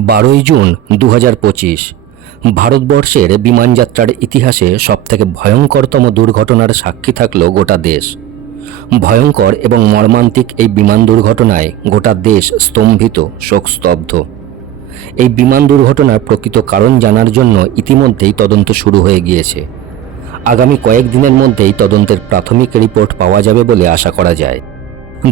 বারোই জুন দু পঁচিশ। ভারতবর্ষের বিমানযাত্রার ইতিহাসে সবথেকে ভয়ঙ্করতম দুর্ঘটনার সাক্ষী থাকল গোটা দেশ। ভয়ঙ্কর এবং মর্মান্তিক এই বিমান দুর্ঘটনায় গোটা দেশ স্তম্ভিত, শোকস্তব্ধ। এই বিমান দুর্ঘটনার প্রকৃত কারণ জানার জন্য ইতিমধ্যেই তদন্ত শুরু হয়ে গিয়েছে। আগামী কয়েকদিনের মধ্যেই তদন্তের প্রাথমিক রিপোর্ট পাওয়া যাবে বলে আশা করা যায়।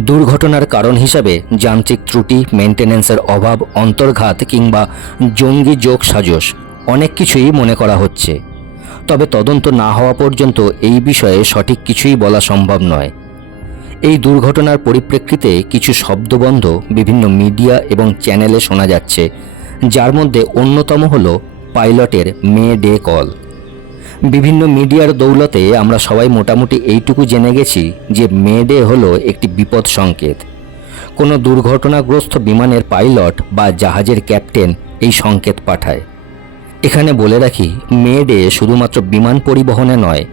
দুর্ঘটনার কারণ হিসাবে যান্ত্রিক ত্রুটি মেনটেন্যান্সের অভাব, অন্তর্ঘাত কিংবা জঙ্গি যোগ সাজস অনেক কিছুই মনে করা হচ্ছে। তবে তদন্ত না হওয়া পর্যন্ত এই বিষয়ে সঠিক কিছুই বলা সম্ভব নয়। এই দুর্ঘটনার পরিপ্রেক্ষিতে কিছু শব্দবন্ধ বিভিন্ন মিডিয়া এবং চ্যানেলে শোনা যাচ্ছে, যার মধ্যে অন্যতম হল পাইলটের মে ডে কল। বিভিন্ন মিডিয়ার দৌলতে আমরা সবাই মোটামুটি এইটুকু জেনে গেছি যে মে ডে হলো একটি বিপদ সংকেত। কোনো দুর্ঘটনাগ্রস্ত বিমানের পাইলট বা জাহাজের ক্যাপ্টেন এই সংকেত পাঠায়। এখানে বলে রাখি, মে ডে শুধুমাত্র বিমান পরিবহনে নয়,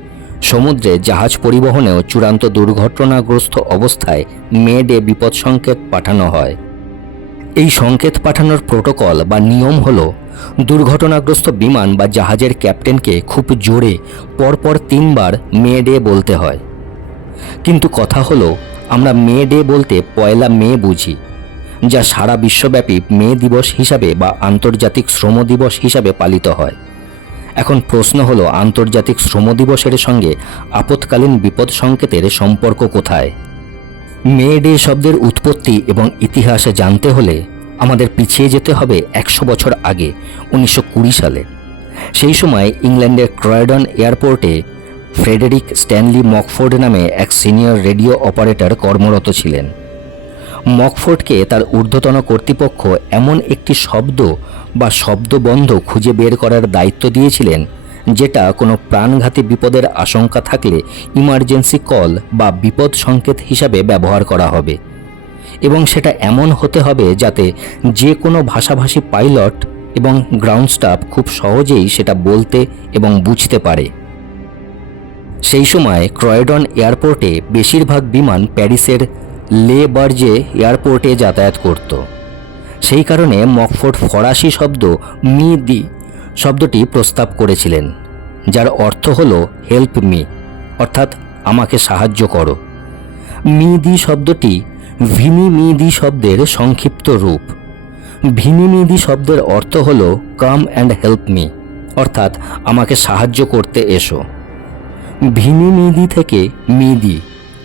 সমুদ্রে জাহাজ পরিবহনেও চূড়ান্ত দুর্ঘটনাগ্রস্ত অবস্থায় মে ডে বিপদ সংকেত পাঠানো হয়। এই সংকেত পাঠানোর প্রোটোকল বা নিয়ম হল দুর্ঘটনাগ্রস্ত বিমান বা জাহাজের ক্যাপ্টেনকে খুব জোরে পরপর তিনবার মে ডে বলতে হয়। কিন্তু কথা হলো, আমরা মে ডে বলতে পয়লা মে বুঝি, যা সারা বিশ্বব্যাপী মে দিবস হিসাবে বা আন্তর্জাতিক শ্রম দিবস হিসাবে পালিত হয়। এখন প্রশ্ন হলো, আন্তর্জাতিক শ্রম দিবসের সঙ্গে আপৎকালীন বিপদ সংকেতের সম্পর্ক কোথায়? মে ডে শব্দের উৎপত্তি এবং ইতিহাস জানতে হলে আমাদের পিছিয়ে যেতে হবে একশো বছর আগে, উনিশশো কুড়ি সালে। সেই সময় ইংল্যান্ডের ক্রয়ডন এয়ারপোর্টে ফ্রেডেরিক স্ট্যানলি মকফোর্ড নামে এক সিনিয়র রেডিও অপারেটর কর্মরত ছিলেন। মকফোর্ডকে তার ঊর্ধ্বতন কর্তৃপক্ষ এমন একটি শব্দ বা শব্দবন্ধ খুঁজে বের করার দায়িত্ব দিয়েছিলেন, যেটা কোনো প্রাণঘাতী বিপদের আশঙ্কা থাকলে ইমার্জেন্সি কল বা বিপদ সংকেত হিসাবে ব্যবহার করা হবে। এবং সেটা এমন হতে হবে যাতে যে কোনো ভাষাভাষী পাইলট এবং গ্রাউন্ড স্টাফ খুব সহজেই সেটা বলতে এবং বুঝতে পারে। সেই সময় ক্রয়ডন এয়ারপোর্টে বেশিরভাগ বিমান প্যারিসের লে বার্জে এয়ারপোর্টে যাতায়াত করত। সেই কারণে মকফোর্ড ফরাসি শব্দ মি দি শব্দটি প্রস্তাব করেছিলেন, যার অর্থ হল, হেল্প মি অর্থাৎ, আমাকে সাহায্য করো মি দি শব্দটি ভিনি মি শব্দের সংক্ষিপ্ত রূপ। ভিনি মি শব্দের অর্থ হল কাম অ্যান্ড হেল্প মি অর্থাৎ, আমাকে সাহায্য করতে এসো। ভিনি মিদি থেকে মিদি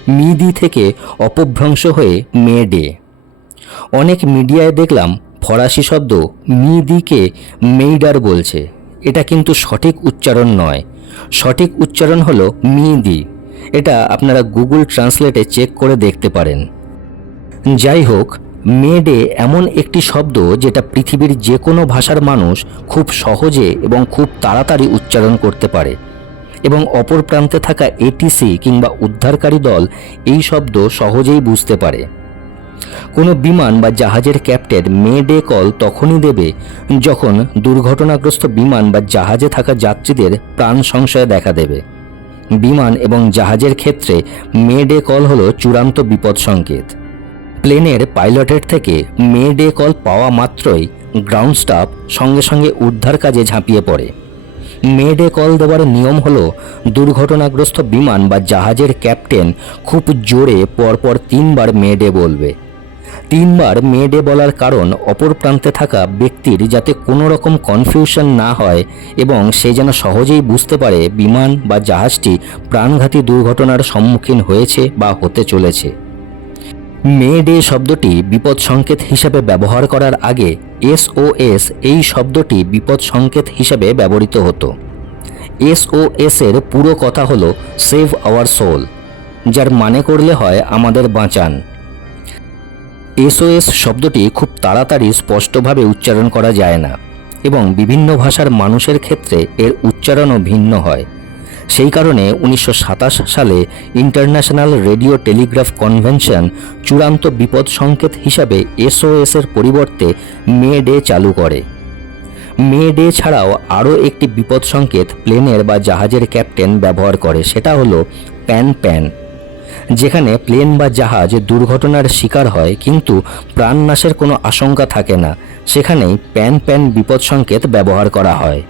মিদি থেকে অপভ্রংশ হয়ে মেডে। অনেক মিডিয়ায় দেখলাম ফরাসি শব্দ মিদিকে মেইডার বলছে। এটা কিন্তু সঠিক উচ্চারণ নয়। সঠিক উচ্চারণ হলো মিদি। এটা আপনারা গুগল ট্রান্সলেটে চেক করে দেখতে পারেন। যাই হোক মেডে এমন একটি শব্দ যেটা পৃথিবীর যে কোনো ভাষার মানুষ খুব সহজে এবং খুব তাড়াতাড়ি উচ্চারণ করতে পারে। এবং অপর প্রান্তে থাকা এটিসি কিংবা উদ্ধারকারী দল এই শব্দ সহজেই বুঝতে পারে। কোনো বিমান বা জাহাজের ক্যাপ্টেন মে ডে কল তখনই দেবে যখন দুর্ঘটনাগ্রস্ত বিমান বা জাহাজে থাকা যাত্রীদের প্রাণ সংশয় দেখা দেবে। বিমান এবং জাহাজের ক্ষেত্রে মে ডে কল হলো চূড়ান্ত বিপদ সংকেত। প্লেনের পাইলটের থেকে মে ডে কল পাওয়া মাত্রই গ্রাউন্ড স্টাফ সঙ্গে সঙ্গে উদ্ধার কাজে ঝাঁপিয়ে পড়ে। মে ডে কল দেওয়ার নিয়ম হলো, দুর্ঘটনাগ্রস্ত বিমান বা জাহাজের ক্যাপ্টেন খুব জোরে পরপর তিনবার মে ডে বলবে। তিনবার মে ডে বলার কারণ অপর প্রান্তে থাকা ব্যক্তির যাতে কোনো রকম কনফিউশন না হয় এবং সে যেন সহজেই বুঝতে পারে বিমান বা জাহাজটি প্রাণঘাতী দুর্ঘটনার সম্মুখীন হয়েছে বা হতে চলেছে। মে ডে শব্দটি বিপদ সংকেত হিসাবে ব্যবহার করার আগে এসওএস এই শব্দটি বিপদ সংকেত হিসাবে ব্যবহৃত হতো। এসওএস এর পুরো কথা হলো সেভ আওয়ার সোল যার মানে করলে হয়, আমাদের বাঁচান এসওএস শব্দটি খুব তাড়াতাড়ি স্পষ্টভাবে উচ্চারণ করা যায় না, এবং বিভিন্ন ভাষার মানুষের ক্ষেত্রে এর উচ্চারণও ভিন্ন হয়। সেই কারণে উনিশশো সাতাশ সালে ইন্টারন্যাশনাল রেডিও টেলিগ্রাফ কনভেনশন চূড়ান্ত বিপদ সংকেত হিসাবে এসওএস এর পরিবর্তে মে ডে চালু করে। মে ডে ছাড়াও আরও একটি বিপদ সংকেত প্লেনের বা জাহাজের ক্যাপ্টেন ব্যবহার করে, সেটা হলো প্যান প্যান, যেখানে প্লেন বা জাহাজ দুর্ঘটনার শিকার হয় কিন্তু প্রাণনাশের কোনো আশঙ্কা থাকে না। সেখানেই প্যান প্যান বিপদ সংকেত ব্যবহার করা হয়।